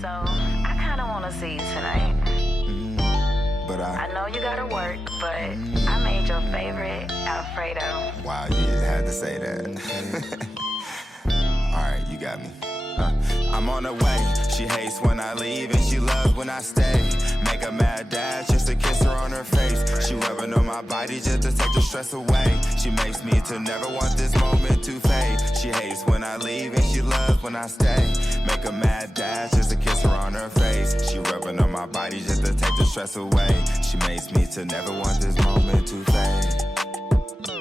So, I kind of want to see you tonight. But I know you gotta work, but I made your favorite Alfredo. Wow, you just had to say that. Alright, you got me. I'm on the way. She hates when I leave and she loves when I stay. Make a mad dash just to kiss her on her face. She rubbing on my body just to take the stress away. She makes me to never want this moment to fade. She hates when I leave and she loves when I stay. Make a mad dash just to kiss her on her face. She rubbing on my body just to take the stress away. She makes me to never want this moment to fade.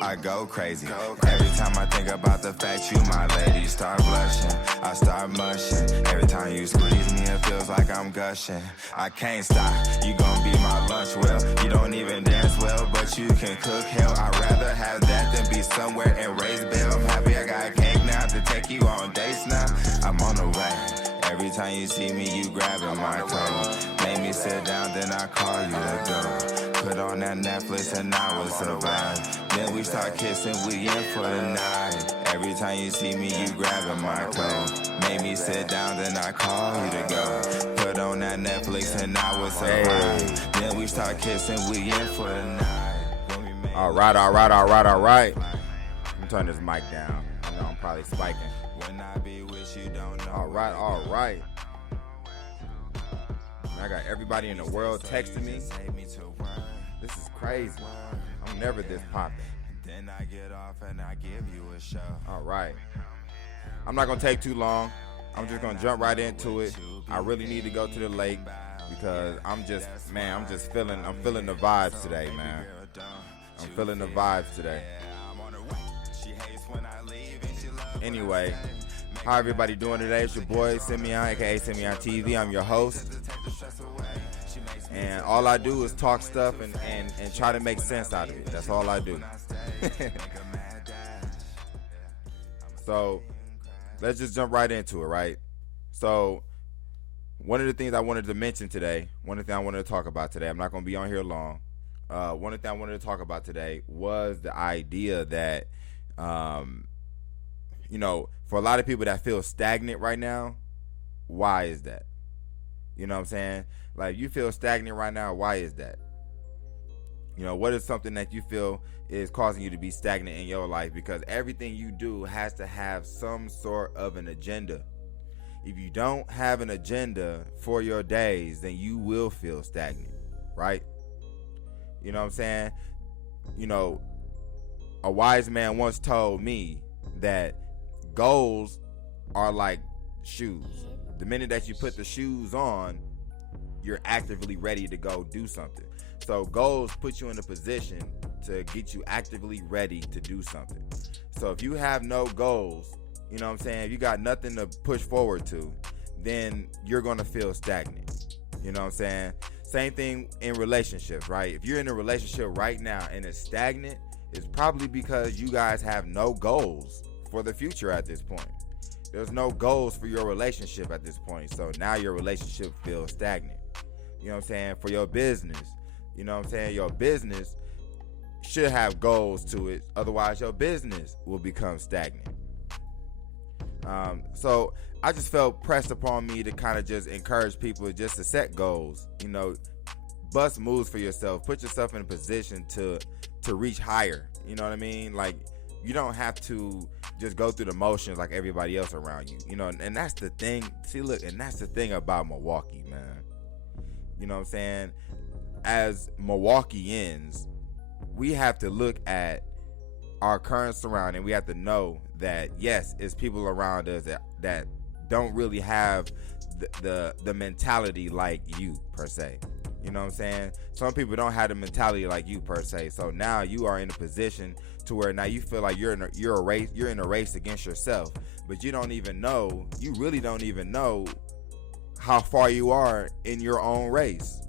I go crazy. Every time I think about the fact you my lady. Start blushing, I start mushing. Every time you squeeze me, it feels like I'm gushing. I can't stop, you gon' be my lunch. Well, you don't even dance well, but you can cook. Hell, I'd rather have that than be somewhere and raise bell. I'm happy I got cake now to take you on dates now. I'm on the way. Every time you see me, you grabbing my toe. Make me sit down, then I call you to go. Put on that Netflix and I will survive. Then we start kissing, we in for the night. Every time you see me, you grabbing my toe. Make me sit down, then I call you to go. Put on that Netflix and I will survive. Then we start kissing, we in for the night. All right. Let me turn this mic down. I know I'm probably spiking. When I be with you, don't know. All right. I got everybody in the world texting me. This is crazy. I'm never this popping. Then I get off and I give you a show. All right. I'm not gonna take too long. I'm just gonna jump right into it. I really need to go to the lake because I'm feeling the vibes today, man. I'm feeling the vibes today. Anyway, how everybody doing today? It's your boy Simeon, aka Simeon TV. I'm your host. And all I do is talk stuff and try to make sense out of it. That's all I do. So let's just jump right into it, right? So one of the things I wanted to mention today, one of the things I wanted to talk about today, I'm not going to be on here long. One of the things I wanted to talk about today was the idea that, for a lot of people that feel stagnant right now, why is that? You know what I'm saying? Like, you feel stagnant right now, why is that? What is something that you feel is causing you to be stagnant in your life? Because everything you do has to have some sort of an agenda. If you don't have an agenda for your days, then you will feel stagnant, right? You know what I'm saying? A wise man once told me that goals are like shoes. The minute that you put the shoes on, you're actively ready to go do something. So goals put you in a position to get you actively ready to do something. So if you have no goals, you know what I'm saying, if you got nothing to push forward to, then you're going to feel stagnant. You know what I'm saying? Same thing in relationships, right? If you're in a relationship right now and it's stagnant, it's probably because you guys have no goals for the future at this point. There's no goals for your relationship at this point. So now your relationship feels stagnant. You know what I'm saying? For your business, you know what I'm saying? Your business should have goals to it. Otherwise, your business will become stagnant. So I just felt pressed upon me to kind of just encourage people just to set goals. Bust moves for yourself. Put yourself in a position to reach higher. You know what I mean? Like, you don't have to just go through the motions like everybody else around you. And that's the thing. See, look, and that's the thing about Milwaukee, man. You know what I'm saying? As Milwaukeeans, we have to look at our current surrounding. We have to know that, yes, it's people around us that don't really have the mentality like you, per se. You know what I'm saying? Some people don't have the mentality like you, per se. So now you are in a position to where now you feel like you're in a race against yourself, but you really don't even know how far you are in your own race.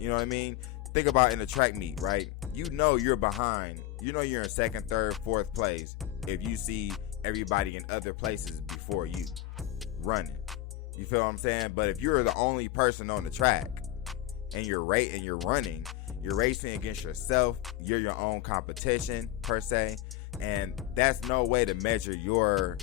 You know what I mean? Think about in a track meet, right? You're behind. You're in second, third, fourth place if you see everybody in other places before you running. You feel what I'm saying? But if you're the only person on the track and you're running, you're racing against yourself. You're your own competition, per se, and that's no way to measure your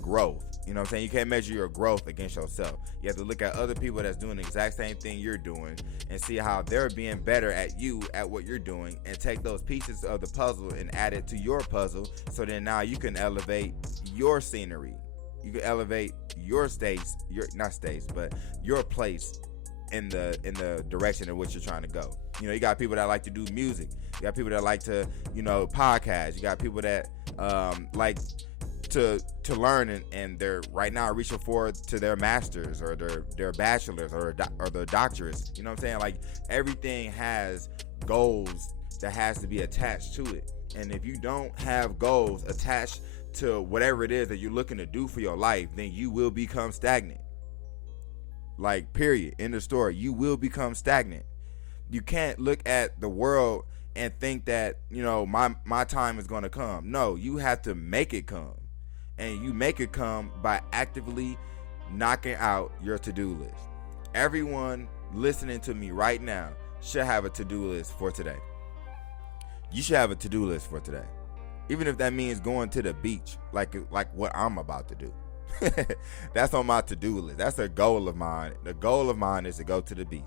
growth. You know what I'm saying? You can't measure your growth against yourself. You have to look at other people that's doing the exact same thing you're doing and see how they're being better at you at what you're doing, and take those pieces of the puzzle and add it to your puzzle, so then now you can elevate your scenery. You can elevate your states, your place in the direction in which you're trying to go. You know, you got people that like to do music. You got people that like to, podcast. You got people that like to learn, and they're right now reaching forward to their masters or their bachelors or their doctorates. You know what I'm saying? Like, everything has goals that has to be attached to it. And if you don't have goals attached to whatever it is that you're looking to do for your life, then you will become stagnant. Like, period. End of story. You will become stagnant. You can't look at the world and think that, my time is going to come. No, you have to make it come. And you make it come by actively knocking out your to-do list. Everyone listening to me right now should have a to-do list for today. You should have a to-do list for today. Even if that means going to the beach, like what I'm about to do. That's on my to-do list. That's a goal of mine. The goal of mine is to go to the beach.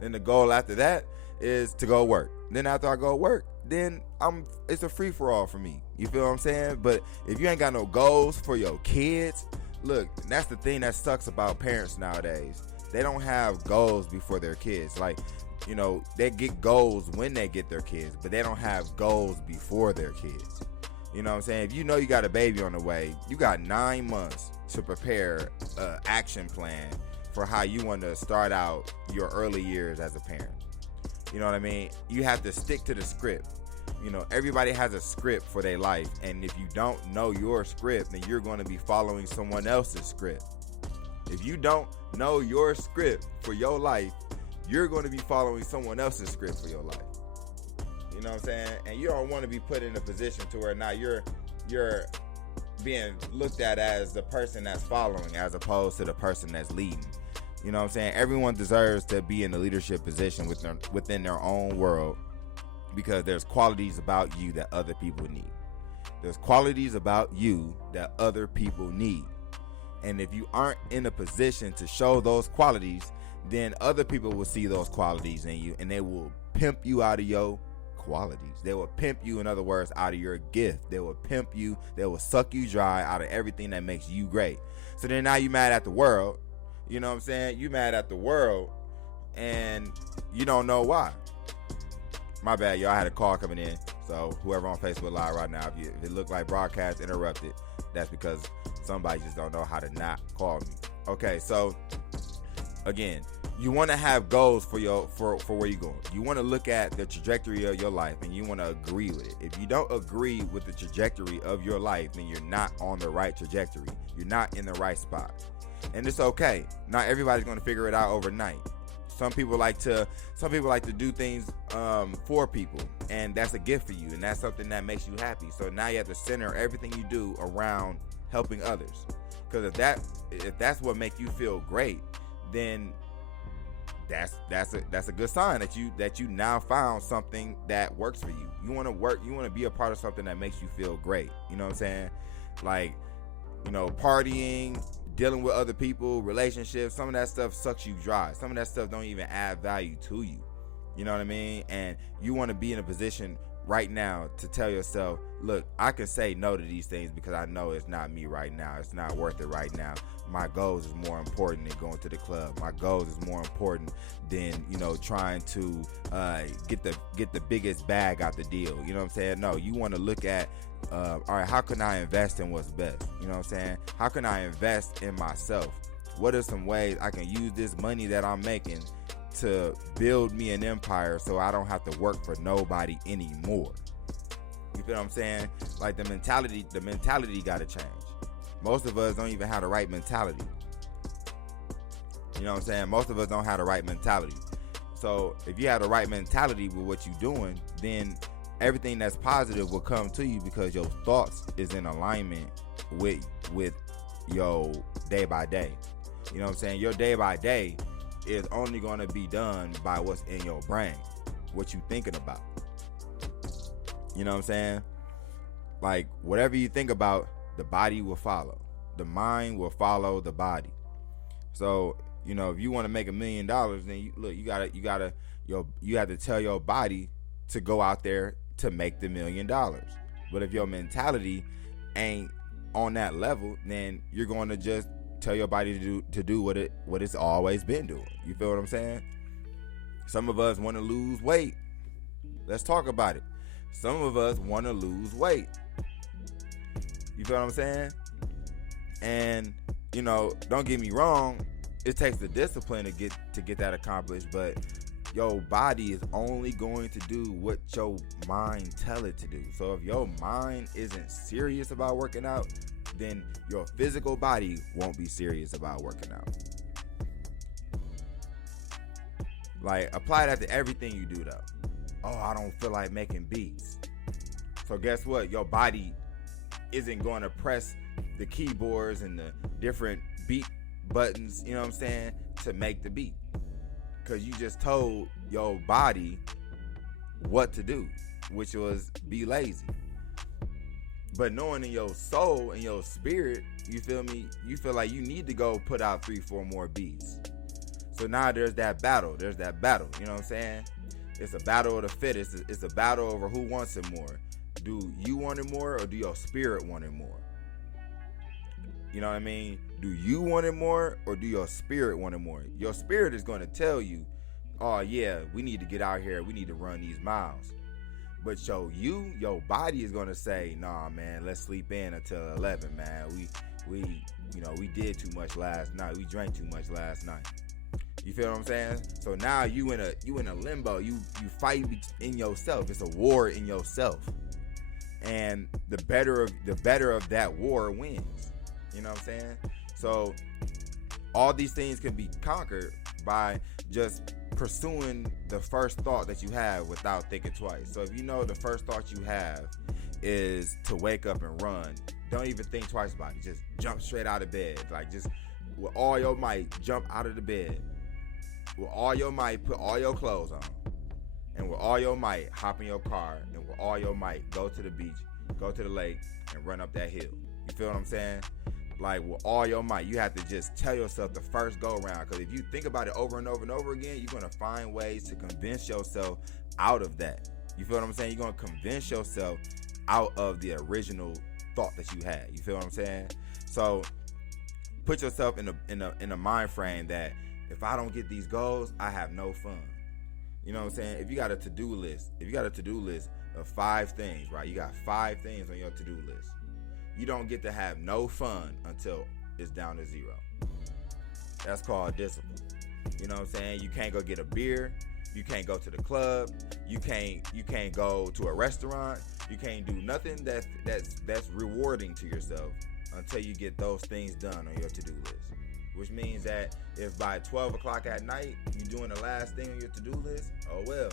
Then the goal after that is to go work. Then after I go work, then it's a free-for-all for me. You feel what I'm saying? But if you ain't got no goals for your kids, look, that's the thing that sucks about parents nowadays. They don't have goals before their kids. Like, they get goals when they get their kids, but they don't have goals before their kids. You know what I'm saying? If you got a baby on the way, you got 9 months to prepare an action plan for how you want to start out your early years as a parent. You know what I mean? You have to stick to the script. Everybody has a script for their life, and if you don't know your script, then you're going to be following someone else's script. If you don't know your script for your life, you're going to be following someone else's script for your life. You know what I'm saying? And you don't want to be put in a position to where now you're being looked at as the person that's following as opposed to the person that's leading. You know what I'm saying? Everyone deserves to be in a leadership position within their own world, because there's qualities about you that other people need. There's qualities about you that other people need. And if you aren't in a position to show those qualities, then other people will see those qualities in you, and they will pimp you out of your qualities. They will pimp you, in other words, out of your gift. They will pimp you. They will suck you dry out of everything that makes you great. So then now you mad at the world. You know what I'm saying? You mad at the world, and you don't know why. My bad, y'all. I had a call coming in. So whoever on Facebook Live right now, if it looked like broadcast interrupted, that's because somebody just don't know how to not call me. Okay, so again, you want to have goals for where you're going. You want to look at the trajectory of your life, and you want to agree with it. If you don't agree with the trajectory of your life, then you're not on the right trajectory. You're not in the right spot. And it's okay. Not everybody's going to figure it out overnight. Some people like to do things for people, and that's a gift for you, and that's something that makes you happy. So now you have to center everything you do around helping others. Because if that's what makes you feel great, then that's a good sign that you now found something that works for you. You want to be a part of something that makes you feel great. You know what I'm saying? Like, partying, dealing with other people, relationships, some of that stuff sucks you dry. Some of that stuff don't even add value to you. You know what I mean? And you want to be in a position right now to tell yourself, look, I can say no to these things because I know it's not me right now. It's not worth it right now. My goals is more important than going to the club. My goals is more important than, trying to get the biggest bag out the deal. You know what I'm saying? No, you want to look at, all right, how can I invest in what's best? You know what I'm saying? How can I invest in myself? What are some ways I can use this money that I'm making to build me an empire so I don't have to work for nobody anymore? You feel what I'm saying? Like, the mentality got to change. Most of us don't even have the right mentality. You know what I'm saying? Most of us don't have the right mentality. So if you have the right mentality with what you're doing, then everything that's positive will come to you because your thoughts is in alignment with your day by day. You know what I'm saying? Your day by day is only going to be done by what's in your brain, what you thinking about. You know what I'm saying? Like, whatever you think about, the body will follow. the mind will follow the body. So, you know, if you want to make $1 million, then you have to tell your body to go out there to make the $1 million. But if your mentality ain't on that level, then you're going to just tell your body to do what it's always been doing. You feel what I'm saying? Some of us want to lose weight. Let's talk about it. Some of us want to lose weight. You feel what I'm saying? And, you know, don't get me wrong, it takes the discipline to get that accomplished, but your body is only going to do what your mind tell it to do. So if your mind isn't serious about working out, then your physical body won't be serious about working out. Like, apply that to everything you do, though. Oh, I don't feel like making beats. So guess what? Your body isn't going to press the keyboards and the different beat buttons, you know what I'm saying, to make the beat. Because you just told your body what to do, which was be lazy. But knowing in your soul and your spirit, you feel me, you feel like you need to go put out 3-4 more beats. So now there's that battle, you know what I'm saying? It's a battle of the fittest. It's a battle over who wants it more. Do you want it more, or do your spirit want it more? You know what I mean? Do you want it more, or do your spirit want it more? Your spirit is going to tell you, oh yeah, we need to get out here, we need to run these miles. But your body is going to say, nah man, let's sleep in until 11, man. We did too much last night. We drank too much last night. You feel what I'm saying? So now you in a limbo. You fight in yourself. It's a war in yourself. And the better of that war wins. You know what I'm saying? So all these things can be conquered by just pursuing the first thought that you have without thinking twice. So if you know the first thought you have is to wake up and run, don't even think twice about it. Just jump straight out of bed. Like, just with all your might, jump out of the bed. With all your might, put all your clothes on. And with all your might, hop in your car. And with all your might, go to the beach, go to the lake, and run up that hill. You feel what I'm saying? Like, with all your might, you have to just tell yourself the first go around. Because if you think about it over and over and over again, you're going to find ways to convince yourself out of that. You feel what I'm saying? You're going to convince yourself out of the original thought that you had. You feel what I'm saying? So put yourself in a mind frame that if I don't get these goals, I have no fun. You know what I'm saying? If you got a to-do list of 5 things, right? You got 5 things on your to-do list. You don't get to have no fun until it's down to 0. That's called discipline. You know what I'm saying? You can't go get a beer. You can't go to the club. You can't go to a restaurant. You can't do nothing that's rewarding to yourself until you get those things done on your to-do list. Which means that if by 12 o'clock at night you're doing the last thing on your to-do list, oh well.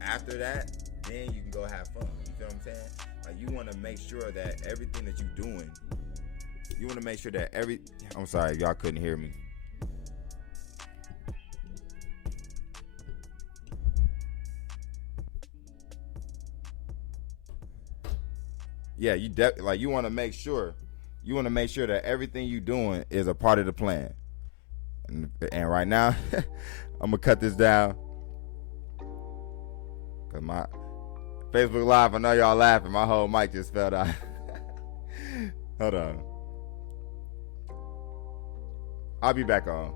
After that, then you can go have fun. You feel what I'm saying? Like, you want to make sure that everything that you're doing, you want to make sure that I'm sorry, y'all couldn't hear me. Yeah, you want to make sure that everything you're doing is a part of the plan. And right now, I'm gonna cut this down because my Facebook Live, I know y'all laughing. My whole mic just fell out. Hold on. I'll be back on.